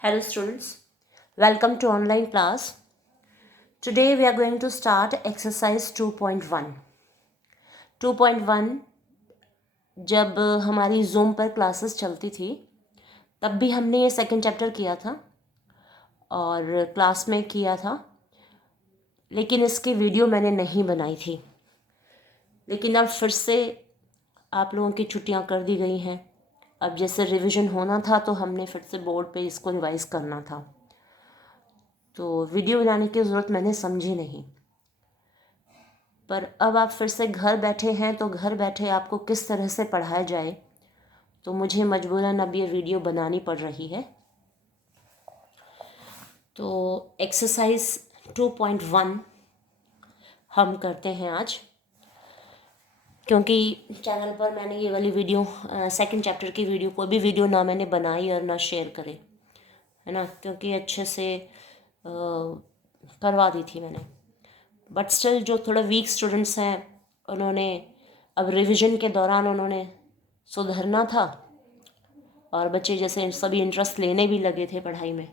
Hello students, welcome to online class. Today we are going to start exercise 2.1. 2.1 जब हमारी Zoom पर classes चलती थी तब भी हमने ये सेकंड चैप्टर किया था और क्लास में किया था, लेकिन इसकी वीडियो मैंने नहीं बनाई थी। लेकिन अब फिर से आप लोगों की छुट्टियां कर दी गई हैं। अब जैसे रिवीजन होना था तो हमने फिर से बोर्ड पे इसको रिवाइज करना था, तो वीडियो बनाने की ज़रूरत मैंने समझी नहीं। पर अब आप फिर से घर बैठे हैं तो घर बैठे आपको किस तरह से पढ़ाया जाए, तो मुझे मजबूरन अब ये वीडियो बनानी पड़ रही है। तो एक्सरसाइज 2.1 हम करते हैं आज, क्योंकि चैनल पर मैंने ये वाली वीडियो सेकंड चैप्टर की वीडियो कोई भी वीडियो ना मैंने बनाई और ना शेयर करे, है ना, क्योंकि अच्छे से करवा दी थी मैंने। बट स्टिल जो थोड़े वीक स्टूडेंट्स हैं उन्होंने अब रिवीजन के दौरान उन्होंने सुधरना था, और बच्चे जैसे सभी इंटरेस्ट लेने भी लगे थे पढ़ाई में।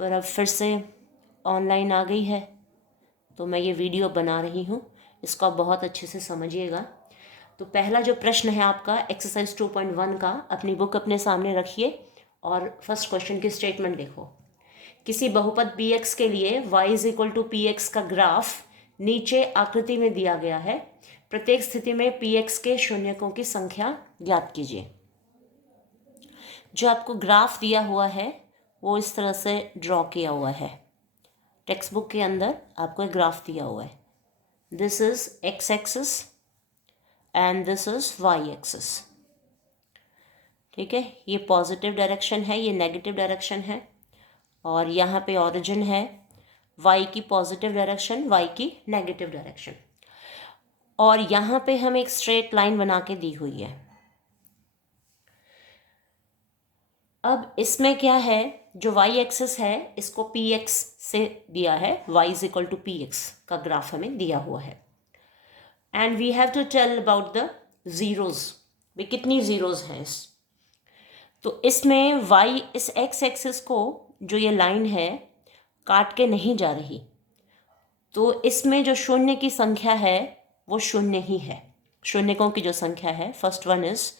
पर अब फिर से ऑनलाइन आ गई है तो मैं ये वीडियो बना रही हूँ, इसको आप बहुत अच्छे से समझिएगा। तो पहला जो प्रश्न है आपका एक्सरसाइज 2.1 का, अपनी बुक अपने सामने रखिए और फर्स्ट क्वेश्चन की स्टेटमेंट देखो। किसी बहुपद px के लिए y equal to p x का ग्राफ नीचे आकृति में दिया गया है। प्रत्येक स्थिति में px के शून्यकों की संख्या ज्ञात कीजिए। जो आपको ग्राफ दिया हुआ है वो इस तरह से ड्रॉ किया हुआ है। टेक्स्ट बुक के अंदर आपको एक ग्राफ दिया हुआ है। This is x axis and this is y axis. ठीक है, ये पॉजिटिव डायरेक्शन है, ये नेगेटिव डायरेक्शन है, और यहाँ पे ओरिजिन है y की पॉजिटिव डायरेक्शन, y की नेगेटिव डायरेक्शन, और यहाँ पे हम एक स्ट्रेट लाइन बना के दी हुई है। अब इसमें क्या है, जो y एक्सिस है इसको px से दिया है, y is equal to px का ग्राफ हमें दिया हुआ है। And we have to tell about the zeros, भी कितनी जीरोज हैं तो इसमें y इस x एक्सिस को, जो ये लाइन है, काट के नहीं जा रही, तो इसमें जो शून्य की संख्या है वो शून्य ही है। शून्यकों की जो संख्या है, first one is,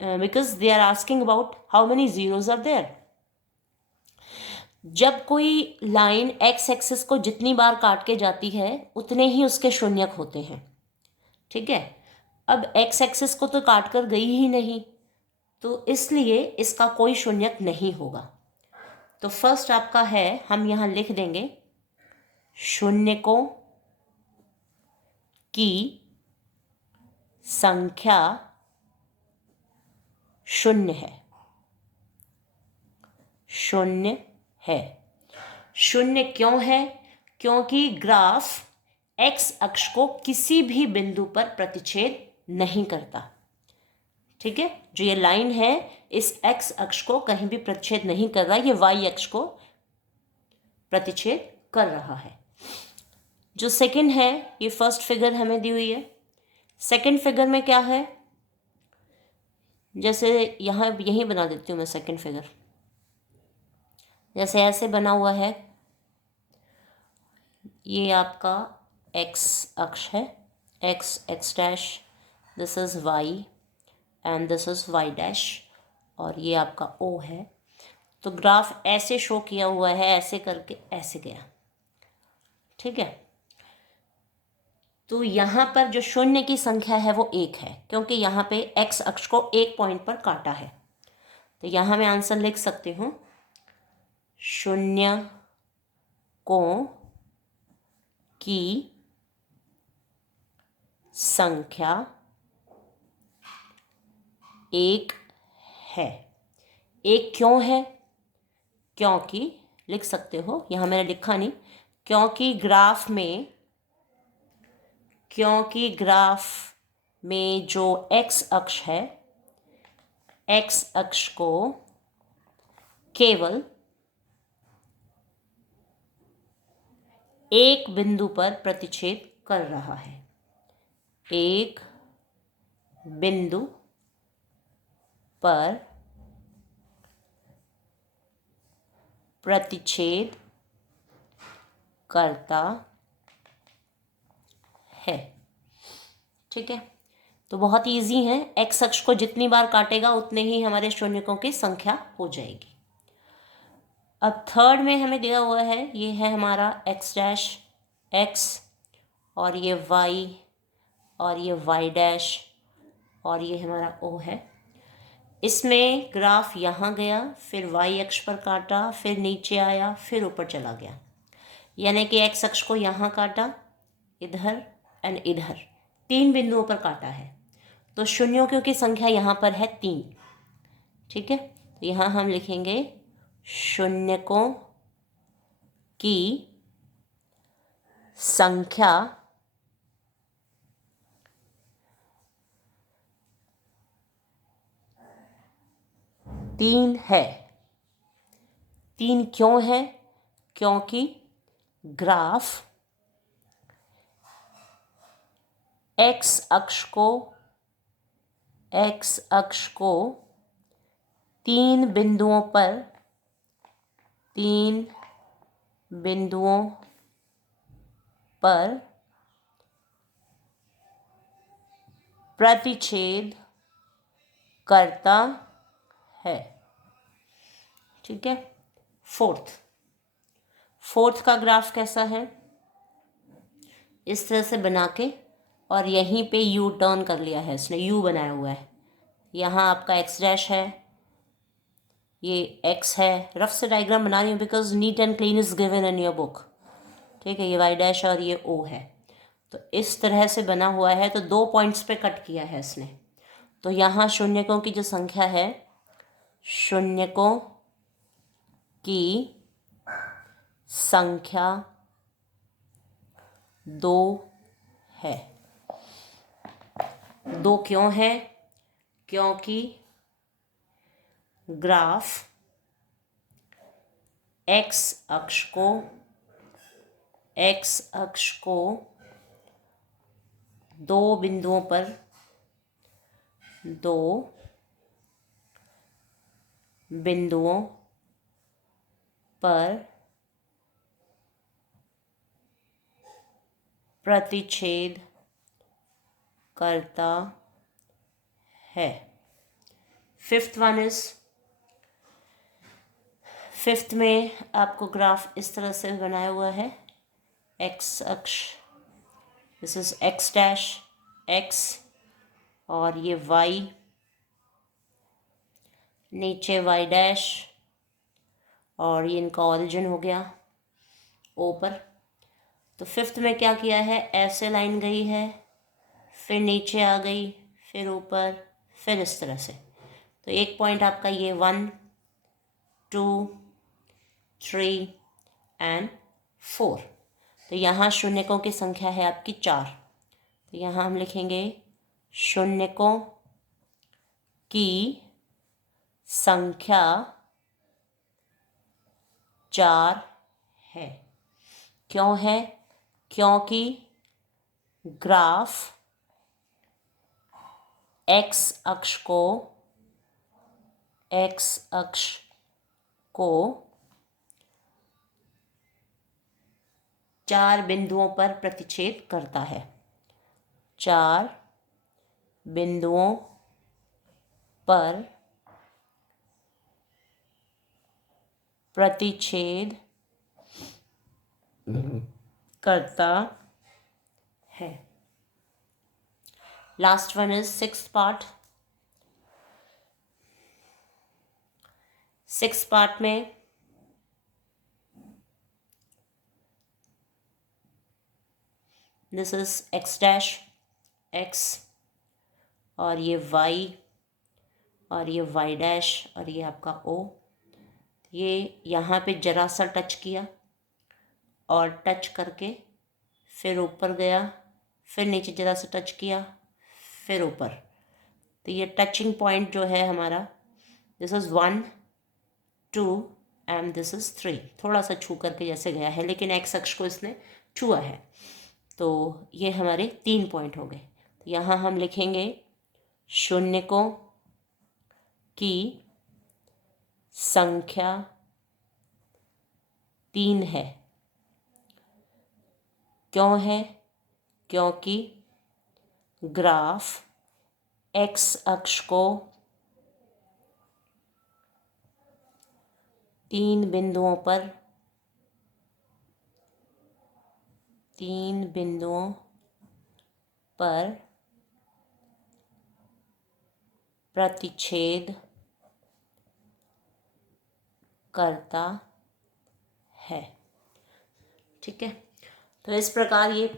because they are asking about how many zeros are there. जब कोई लाइन एक्स एक्सिस को जितनी बार काट के जाती है उतने ही उसके शून्यक होते हैं। ठीक है, अब एक्स एक्सिस को तो काट कर गई ही नहीं, तो इसलिए इसका कोई शून्यक नहीं होगा। तो फर्स्ट आपका है, हम यहाँ लिख देंगे शून्यकों की संख्या शून्य है। शून्य है। शून्य क्यों है? क्योंकि ग्राफ एक्स अक्ष को किसी भी बिंदु पर प्रतिच्छेद नहीं करता। ठीक है, जो ये लाइन है इस एक्स अक्ष को कहीं भी प्रतिच्छेद नहीं कर रहा, ये वाई अक्ष को प्रतिच्छेद कर रहा है। जो सेकंड है, ये फर्स्ट फिगर हमें दी हुई है। सेकंड फिगर में क्या है, जैसे यहाँ यहीं बना देती हूँ मैं सेकंड फिगर, जैसे ऐसे बना हुआ है। ये आपका एक्स अक्ष है, x x dash, this is why and this is why dash, और ये आपका ओ है। तो ग्राफ ऐसे शो किया हुआ है, ऐसे करके ऐसे गया। ठीक है, तो यहाँ पर जो शून्य की संख्या है वो एक है, क्योंकि यहाँ पे एक्स अक्ष को एक पॉइंट पर काटा है। तो यहाँ मैं आंसर लिख सकती हूँ, शून्य कों की संख्या एक है। एक क्यों है? क्योंकि, लिख सकते हो, यहाँ मैंने लिखा नहीं, क्योंकि ग्राफ में जो एक्स अक्ष है, एक्स अक्ष को केवल एक बिंदु पर प्रतिच्छेद कर रहा है। एक बिंदु पर प्रतिच्छेद करता है। ठीक है, तो बहुत इजी है। एक्स अक्ष को जितनी बार काटेगा उतने ही हमारे शून्यकों की संख्या हो जाएगी। अब थर्ड में हमें दिया हुआ है, ये है हमारा एक्स डैश एक्स, और ये वाई, और ये वाई डैश, और ये हमारा ओ है। इसमें ग्राफ यहाँ गया, फिर वाई अक्ष पर काटा, फिर नीचे आया, फिर ऊपर चला गया। यानी कि एक्स अक्ष को यहाँ काटा, इधर एंड इधर, 3 बिंदुओं पर काटा है। तो शून्यों की संख्या यहाँ पर है 3। ठीक है, तो यहाँ हम लिखेंगे शून्यकों की संख्या 3 है। 3 क्यों है? क्योंकि ग्राफ एक्स अक्ष को 3 बिंदुओं पर प्रतिच्छेद करता है। ठीक है, फोर्थ का ग्राफ कैसा है? इस तरह से बना के, और यहीं पे यू टर्न कर लिया है इसने, यू बनाया हुआ है। यहाँ आपका एक्स डैश है, ये एक्स है। रफ से डायग्राम बना रही हूँ because neat and clean is given in your book. ठीक है, ये वाई डैश और ये ओ है। तो इस तरह से बना हुआ है, तो 2 पॉइंट्स पे कट किया है इसने। तो यहाँ शून्यकों की जो संख्या है, शून्यकों की संख्या 2 है। 2 क्यों है? क्योंकि ग्राफ एक्स अक्ष को 2 बिंदुओं पर प्रतिच्छेद करता है। फिफ्थ में आपको ग्राफ इस तरह से बनाया हुआ है। एक्स अक्ष, this is x dash x, और ये वाई, नीचे वाई डैश, और ये इनका ओरिजिन हो गया ओ पर। तो फिफ्थ में क्या किया है, ऐसे लाइन गई है, फिर नीचे आ गई, फिर ऊपर, फिर इस तरह से। तो एक पॉइंट आपका ये 1 2 3 एंड 4। तो यहाँ शून्यकों की संख्या है आपकी 4। तो यहाँ हम लिखेंगे शून्यकों की संख्या 4 है। क्यों है? क्योंकि ग्राफ एक्स अक्ष को 4 बिंदुओं पर प्रतिच्छेद करता है। 4 बिंदुओं पर प्रतिच्छेद करता है। Last one is sixth part. Sixth part में this is x dash x, और ये वाई, और ये वाई डैश, और ये आपका ओ। ये यहाँ पे जरा सा टच किया, और टच करके फिर ऊपर गया, फिर नीचे जरा सा टच किया, फिर ऊपर। तो ये टचिंग पॉइंट जो है हमारा, this is 1 2 and this is 3। थोड़ा सा छू करके जैसे गया है, लेकिन एक्स अक्ष को इसने छुआ है। तो ये हमारे 3 पॉइंट हो गए। तो यहाँ हम लिखेंगे शून्यकों की संख्या 3 है। क्यों है? क्योंकि ग्राफ एक्स अक्ष को 3 बिंदुओं पर प्रतिच्छेद करता है। ठीक है, तो इस प्रकार ये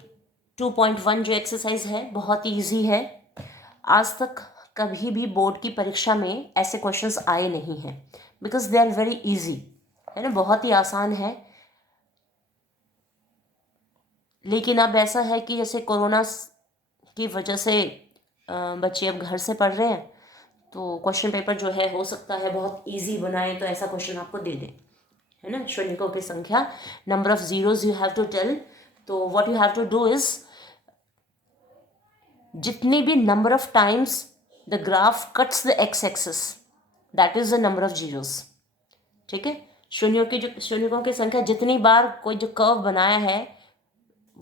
2.1 जो एक्सरसाइज है बहुत ईजी है। आज तक कभी भी बोर्ड की परीक्षा में ऐसे क्वेश्चंस आए नहीं हैं, because they are very easy, है ना, बहुत ही आसान है। लेकिन अब ऐसा है कि जैसे कोरोना की वजह से बच्चे अब घर से पढ़ रहे हैं, तो क्वेश्चन पेपर जो है हो सकता है बहुत इजी बनाए, तो ऐसा क्वेश्चन आपको दे दें, है ना। शून्यकों की संख्या, number of zeros you have to tell. तो what you have to do is, जितने भी number of times the graph cuts the x axis, that is the number of zeros. ठीक है, शून्यकों की संख्या, जितनी बार कोई जो कर्व बनाया है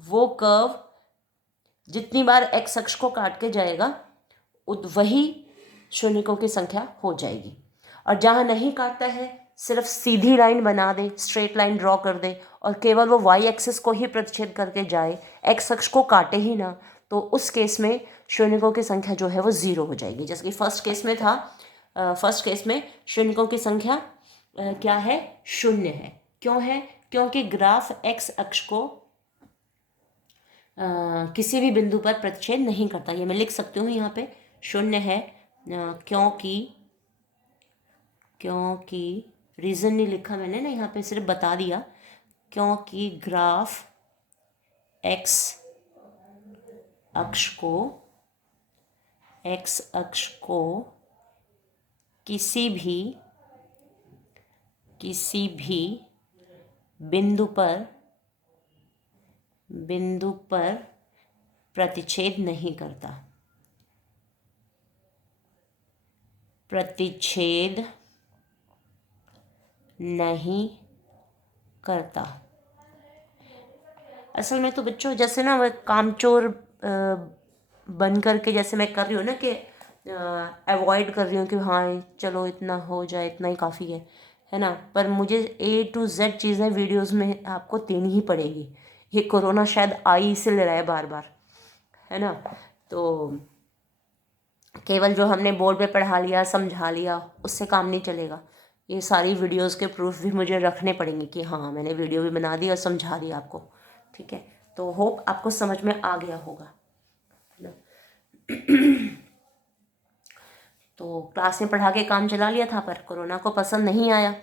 वो कर्व जितनी बार एक्स अक्ष को काट के जाएगा वही शून्यकों की संख्या हो जाएगी। और जहाँ नहीं काटता है सिर्फ सीधी लाइन बना दे, स्ट्रेट लाइन ड्रॉ कर दे और केवल वो वाई एक्सिस को ही प्रतिच्छेद करके जाए, एक्स अक्ष को काटे ही ना, तो उस केस में शून्यकों की संख्या जो है वो 0 हो जाएगी। जैसे कि फर्स्ट केस में था, फर्स्ट केस में शून्यकों की संख्या क्या है? 0 है। क्यों है? क्योंकि ग्राफ एक्स अक्ष को किसी भी बिंदु पर प्रतिच्छेद नहीं करता। ये मैं लिख सकती हूँ यहाँ पे, 0 है क्योंकि रीज़न नहीं लिखा मैंने ना, यहाँ पे सिर्फ बता दिया, क्योंकि ग्राफ एक्स अक्ष को किसी भी बिंदु पर प्रतिच्छेद नहीं करता। प्रतिच्छेद नहीं करता। असल में तो बच्चों जैसे ना वह कामचोर बन करके जैसे मैं कर रही हूँ ना कि अवॉइड कर रही हूँ कि हाँ चलो इतना हो जाए, इतना ही काफ़ी है ना, पर मुझे A to Z चीज़ें वीडियोस में आपको देनी ही पड़ेगी। ये कोरोना शायद आ ही इसीलिए रहा है बार बार, है ना। तो केवल जो हमने बोर्ड पे पढ़ा लिया, समझा लिया, उससे काम नहीं चलेगा। ये सारी वीडियोस के प्रूफ भी मुझे रखने पड़ेंगे कि हाँ मैंने वीडियो भी बना दी और समझा दिया आपको। ठीक है, तो होप आपको समझ में आ गया होगा, है ना। तो क्लास में पढ़ा के काम चला लिया था, पर कोरोना को पसंद नहीं आया,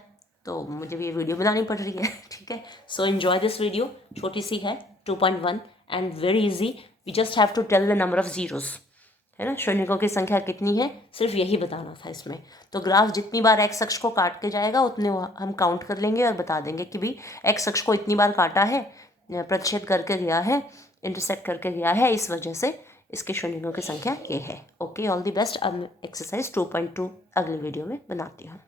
तो मुझे भी ये वीडियो बनानी पड़ रही है। ठीक है, सो एन्जॉय दिस वीडियो। छोटी सी है, 2.1 and very easy. We just have to tell the number of zeros, है ना। शून्यकों की संख्या कितनी है, सिर्फ यही बताना था इसमें। तो ग्राफ जितनी बार एक्स अक्ष को काट के जाएगा उतने हम काउंट कर लेंगे और बता देंगे कि भी एक्स अक्ष को इतनी बार काटा है, प्रतिच्छेद करके गया है, इंटरसेक्ट करके गया है, इस वजह से इसके शून्यकों की संख्या ये है। Okay, all the best. अब एक्सरसाइज 2.2 अगली वीडियो में बनाती हूँ।